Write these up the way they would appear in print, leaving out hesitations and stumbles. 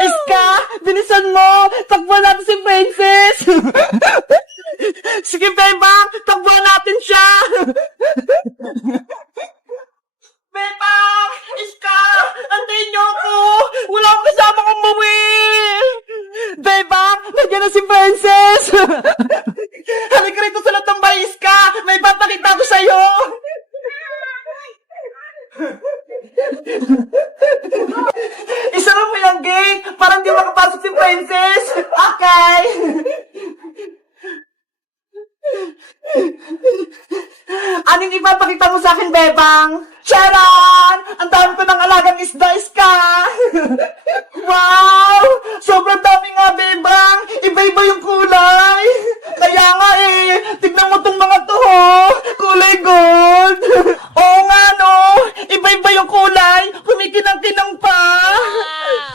Iska, bilisan mo! Takbuhan natin si Princess! Sige, Bebang! Takbuhan natin siya! Bebang! Iska! Antayin niyo ako! Wala akong kasamang umuwi! Bebang! Nandiyan na si Princess! Halika rito sa latambay, Iska! May papakita ko sa'yo! Isara mo yung gate para hindi makapasok si Princess. Okay. Anong ipapakita mo sa akin, Bebang? Charan! Ang dami ko ng alagang isda, Iska! Wow! Sobrang dami nga, Bebang! Iba-iba yung kulay! Kaya nga tignan mo tong mga to, kulay gold! Oo nga, no? Iba-iba yung kulay! Kumikinang-kinang pa!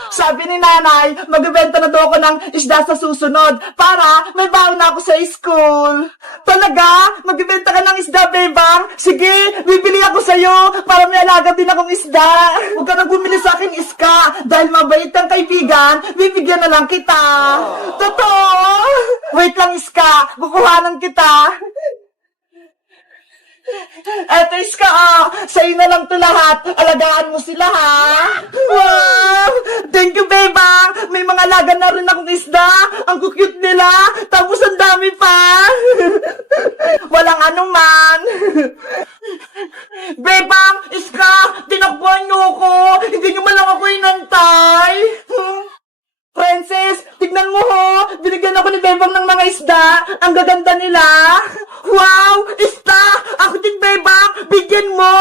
Sabi ni nanay, magbebenta na daw ako ng isda sa susunod para may baon na ako sa school. Talaga? Magbebenta ka ng isda, Bebang? Sige, bibili ako sa'yo para may alaga din akong isda. Huwag ka nang bumili sa akin, Iska. Dahil mabait ang kaibigan, bibigyan na lang kita. Totoo? Wait lang, Iska. Kukuhanan kita. Eto, Iska, sa'yo na lang to lahat. Alagaan mo sila, ha? Wow! Thank you, Bebang! May mga alaga na rin akong isda. Ang cute nila. Tapos ang dami pa. Walang anuman. Bebang! Iska! Tinakbuhan niyo ako. Hindi niyo man lang ako inantay. Princess, tignan mo ho. Binigyan ako ni Bebang ng mga isda. Ang gaganda nila. Wow! Isda! Ako din, Bebang! Bigyan mo!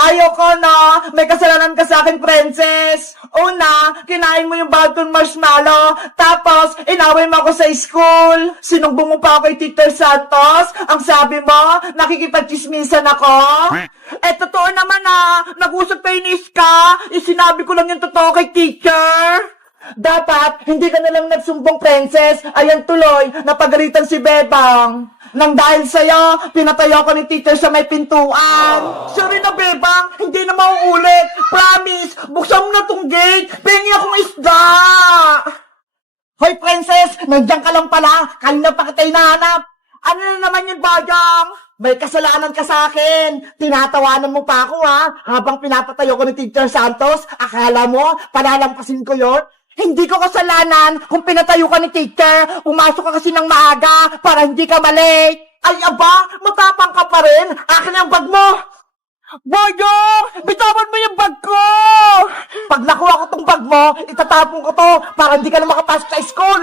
Ayoko na. May kasalanan ka sa akin, Princess. Una, kinain mo yung bagong marshmallow. Tapos, inaway mo ako sa school. Sinumbong mo pa ako kay Teacher Santos. Ang sabi mo, nakikipagchismisan ako. Eh, totoo naman nag-usap kayo ni Iska. Sinabi ko lang yung totoo kay Teacher. Dapat, hindi ka nalang nagsumbong, Princess. Ayan tuloy, napagalitan si Bebang. Nang dahil sa'yo, pinatayo ko ni Teacher sa may pintuan. Sorry na, Bebang, hindi na mauulit. Promise, buksan mo na tong gate. Pengi akong isda. Hoy, Princess, nandiyan ka lang pala. Kanina pa kita hinahanap. Ano na naman yun, Bajang? May kasalanan ka sa akin. Tinatawanan mo pa ako, habang pinapatayo ko ni Teacher Santos. Akala mo, palalampasin ko yon? Hindi ko kasalanan kung pinatayo ka ni Teacher. Pumasok ka kasi ng maaga para hindi ka malate. Ay, aba, matapang ka pa rin. Akin ang bag mo. Boyong! Bitawan mo yung bag ko! Pag nakuha ko tong bag mo, itatapon ko to para hindi ka na makapasok sa school.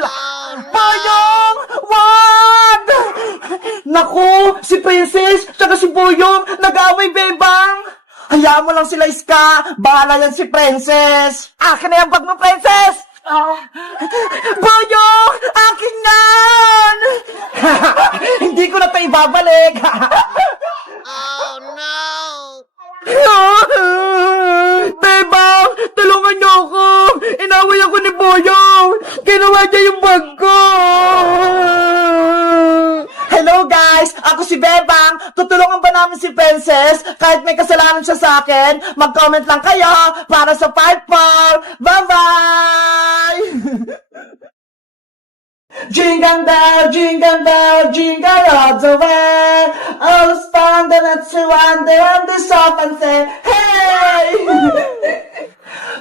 Boyong! Wag! Naku, si Princess tsaka si Boyong nag-away, Bebang. Hayaan mo lang sila, Iska. Bahala yan si Princess. Akin na yung bag mo, Princess! Boyong! Akin yan! Hindi ko na ito ibabalik. Oh no! Bebang! Tulungan niyo ako! Inaway ako ni Boyong! Ginawa niya yung bag ko! Hello guys! Ako si Bebang! Tutulungan ba namin si Princess? Kahit may kasalanan siya sa akin, mag-comment lang kayo para sa 5-4! Bye-bye! Jingle bell, jingle all the way. All the fun that it's wonder and the shop and say, hey!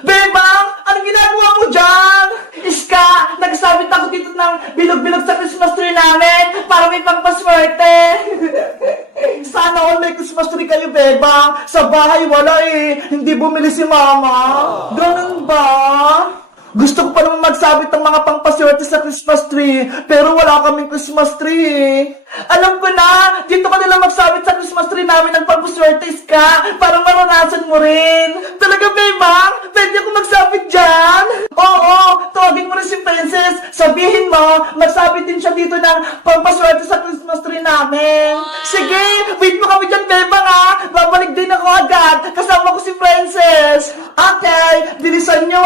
Bebang, anong ginagawa mo dyan? Iska, nagsabit ako dito ng bilog-bilog sa Christmas tree namin para may pangpaswerte. Sana all may Christmas tree kayo, Bebang. Sa bahay wala hindi bumili si Mama. Ganun ba? Gusto ko pa naman magsabit ng mga pangpaswerte sa Christmas tree, pero wala kaming Christmas tree. Alam ko na, dito ka nila magsabit sa Christmas tree namin ng pangpaswerte, Iska, para maranasan mo rin. Talaga, Bebang? Pwede ako magsabit dyan? Oo, tawagin mo rin si Princess. Sabihin mo, magsabit din siya dito ng pangpaswerte sa Christmas tree namin. Sige, wait mo kami dyan, Bebang, Babalik din ako agad, kasama ko si Princess. Okay, bilisan nyo,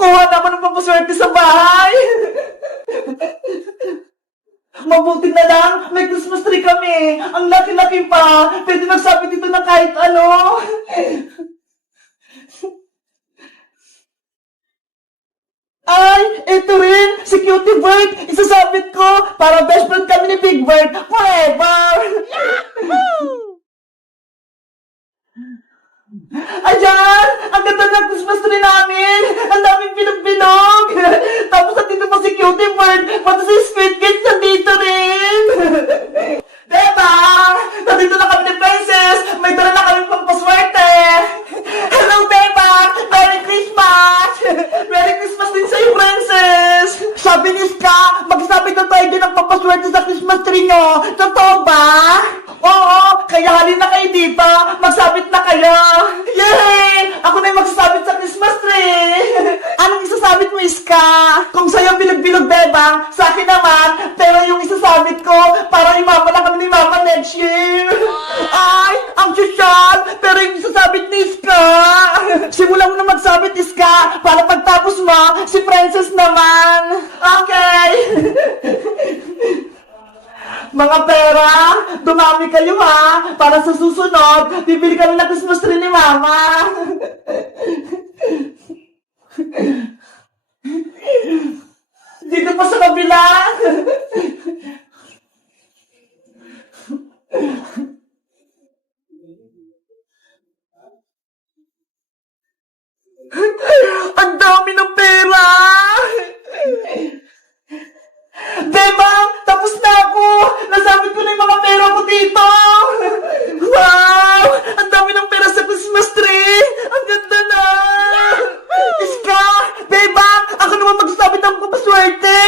Kuha naman ng pampaswerte sa bahay. Mabuti na lang, may Christmas tree kami. Ang laki-laki pa. Pwede magsabi dito ng kahit ano. Ito rin, si Cutie Bird, isasabit ko para best friend kami ni Big Bird forever. Ayan! Ang ganda ng Christmas tree namin! Ang daming bilog-bilog! Tapos nandito pa si Cutie Bird, pati si Squid Kids nandito rin! Diba? Nandito na kami ni Princess! May dala na kami pang paswerte! Hello, Beba! Merry Christmas! Merry Christmas din sa'yo, Princess! Sabi ni Ska, magsabi na tayo din ng papaswerte sa Christmas tree nyo! Totoo ba? Oo! Kaya halin na kayo dito! Magsabit na kayo! Yay! Ako na yung magsasabit sa Christmas tree! Anong isasabit mo, Iska? Kung sa'yo bilog-bilog, Bebang, sa akin naman, pero yung isasabit ko, para imama na kami ni Mama next year! Ay! Ang sosyal! Pero yung isasabit ni Iska! Simulan mo na magsabit, Iska! Para pagtapos mo, si Princess naman! Okay! Mga pera, dumami kayo ha! Para sa susunod, bibili kami ng Christmas tree ni Mama! Dito pa sa kabila! Ang dami ng pera! Diba? Tapos na ako! Nasabit ko na yung mga pera ko dito! Wow! Ang dami ng pera sa Christmas tree! Ang ganda na! Iska! Diba? Ako naman magsasabit ng papaswerte!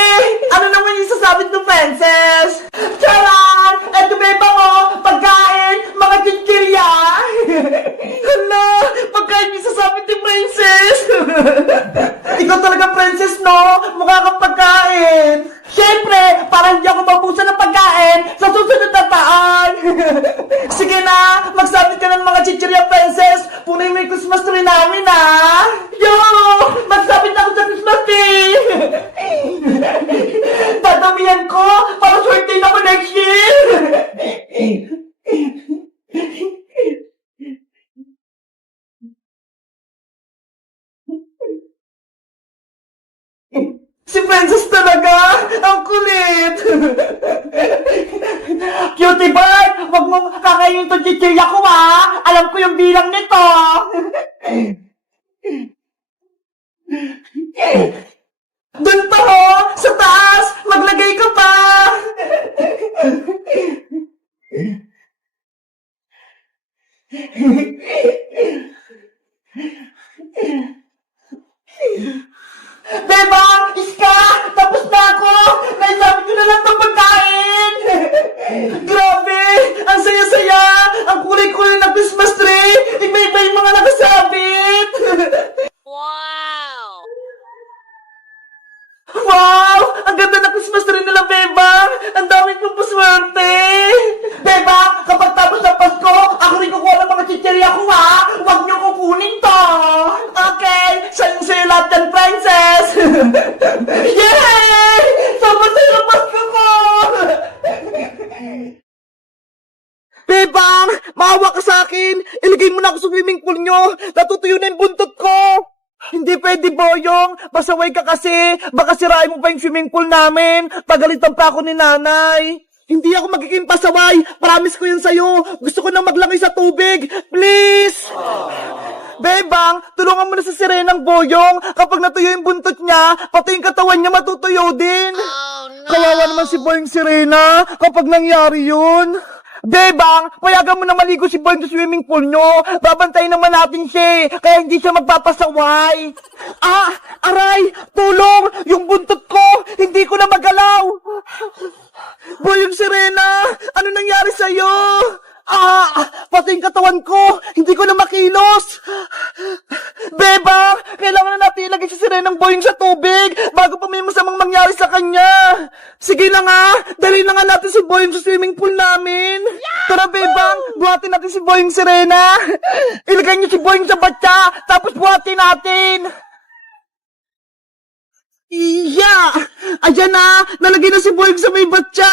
Ano naman yung sasabit ng Princess? Charan! Eto Beba mo! Pagkain! Mga chichirya! Hala! Pagkain yung sasabit ni Princess! Ikaw talaga, Princess, no? Mukha kang pagkain! Siyempre, para hindi ako mabusan ng pagkain sa susunod na taon. Sige na, magsabit ka ng mga chichirya, Princess. Punin mo yung Christmas tree namin, ha? Yo! Magsabit ako sa Christmas tree! Dadamihan ko para swerte na ako next year! Si Princess talaga! Ang kulit! Cutie Bird! Huwag mong kakainin itong chichirya ko, ha! Alam ko yung bilang nito! Dun pa, ho! Sa taas! Maglagay ka pa! Beba! Iska! Tapos na ako! Naisabit ko na lang itong pagkain! Grabe! Ang saya-saya! Ang kulay-kulay na Christmas tree! Iba-iba yung mga nakasabit! Wow! Wow! Ang ganda na Christmas tree nila, Beba! Ang daming pong paswerte! Beba! Kapag tapos ng Pasko, ako rin kukuha ng mga chichirya ko, ha! Huwag niyo kukunin to! Okay! Sa'yo lahat yan, Princess! Yay! Sama-sayo ng Pasko ko! Bebang! Maawa ka sa akin! Iligay mo na ako sa swimming pool nyo! Natutuyo na yung buntot ko! Hindi pwede, Boyong! Pasaway ka kasi! Baka sirain mo pa yung swimming pool namin! Pagalitan pa ako ni nanay! Hindi ako magiging pasaway! Promise ko yan sa'yo! Gusto ko nang maglangay sa tubig! Please! Bebang, tulungan mo na sa sirenang Boyong! Kapag natuyo yung buntot niya, pati yung katawan niya matutuyo din! Oh no! Kawawa naman si Boyong Sirena kapag nangyari yun! Bebang, payagan mo na maligo si Boyong sa swimming pool nyo. Babantayin naman natin siya, kaya hindi siya magpapasaway. Ah, aray, tulong, yung buntot ko, hindi ko na magalaw. Boyong Sirena, ano nangyari sa'yo? Ah, pati yung katawan ko, hindi ko na makilos. Beba, kailangan na natin ilagay si Sirenang Boyong sa tubig bago pa may masamang mangyari sa kanya. Sige na nga, dali na nga natin si Boyong sa swimming pool namin. Tara, Bebang, buhatin natin si Boyong Sirena. Ilagay niyo si Boyong sa batya, tapos buhatin natin. Iya! Ayan na! Nalagay na si Boyong sa may batya!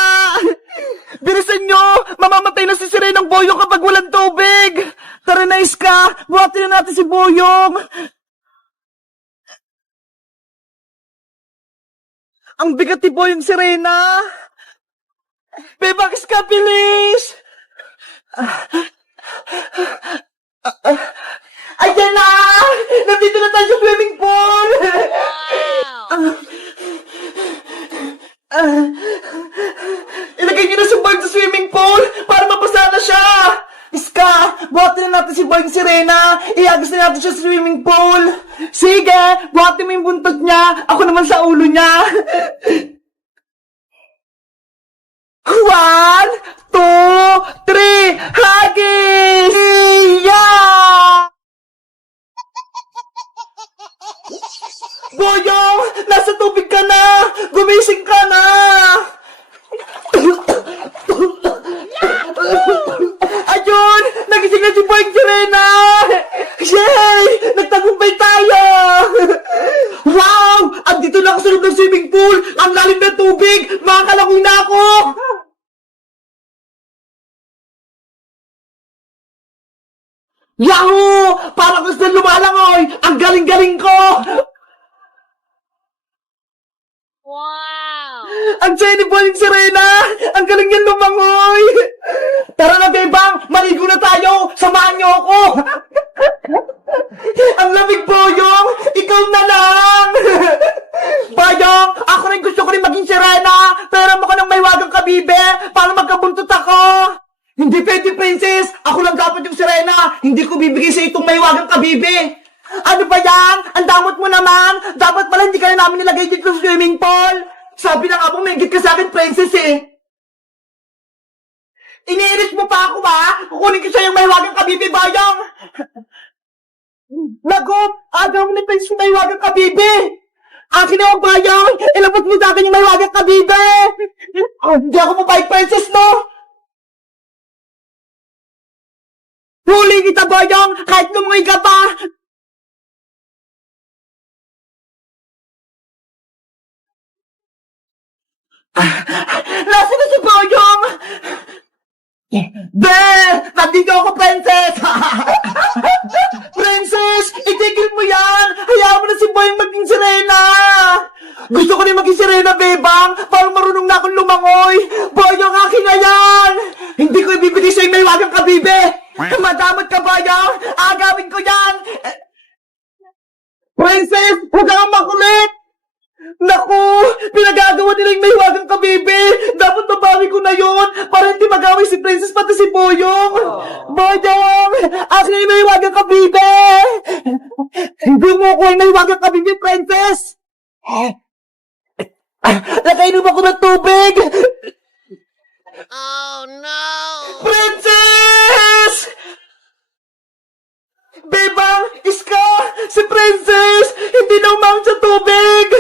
Bilisan nyo! Mamamatay na si Sirenang Boyong kapag walang tubig! Tara na, Iska! Buhatin na natin si Boyong! Ang bigat ni Boyong Sirena. Bebang, iska, bilis! Ayan na! Nandito na tayo sa swimming pool! Wow! Ilagay niyo na si Boyong sa swimming pool para mabasa na siya! Iska, buhatin na natin si Boyong Sirena. Iagos na natin siya sa swimming pool. Sige, buhatin mo yung buntot niya. Ako naman sa ulo niya. 1, 2, 3, hagis! Yeah! Boyong, nasa tubig ka na! Gumising ka na! Ayun! Nagising na si Boyong Sirena! Yay! Nagtagumpay tayo! Wow! Andito na ako sa loob ng swimming pool! Ang lalim ng tubig! Makakalangoy na ako! Yahoo! Parang gusto lumalangoy! Ang galing-galing ko! Wow! Ang saya ni Boyong Sirena! Ang galing yan lumangoy! Tara na, Bebang! Maligo na tayo! Samahan niyo ako! Ang lamig, Boyong! Ikaw na lang! Boyong! Ako rin gusto ko rin maging Sirena! Pero mo ko ng may wagang kabibe para magkabuntot ako! Hindi pwede, Princess! Ako lang dapat yung Sirena! Hindi ko bibigay sa itong may wagang kabibe! Ano ba yan? Ang damot mo naman! Dapat pala hindi ka na namin nilagay dito sa swimming pool! Sabi na nga po, may higit ka sa akin, Princess eh! Iniinis mo pa ako ba? Kukunin ko siya yung may wagang kabibe, Boyong! Naku! Agaw mo ni Princess yung may wagang kabibe! Akin na yung Boyong! Ilabot mo sa akin yung may wagang kabibe! Hindi ako mabait, Princess, no? Huli kita, Boyong! Kahit lumungoy ka pa! Nasaan na si Boyong? Be! Nandito ako, Princess! Princess! Itigil mo yan! Hayaan mo na si Boyong maging Sirena! Gusto ko rin maging Sirena, Bebang! Parang marunong na akong lumangoy! Boyong, akin na yan! Hindi ko ibibigay sa'yo may wagang kabibe! Madamot ka, Boyong! Agawin ko yan! Princess! Huwag kang makulit! Naku! Pinagagawa nila yung may wagang kabibe! Dapat babawi ko na yon para hindi magaway si Princess pati si Boyong! Boyong! Akin na yung may wagang kabibe! Hindi mo ko yung may wagang kabibe, Princess! Nakainom ako ng tubig! Oh no! Princess! Bebang! Iska! Si Princess! Hindi na umang sa tubig!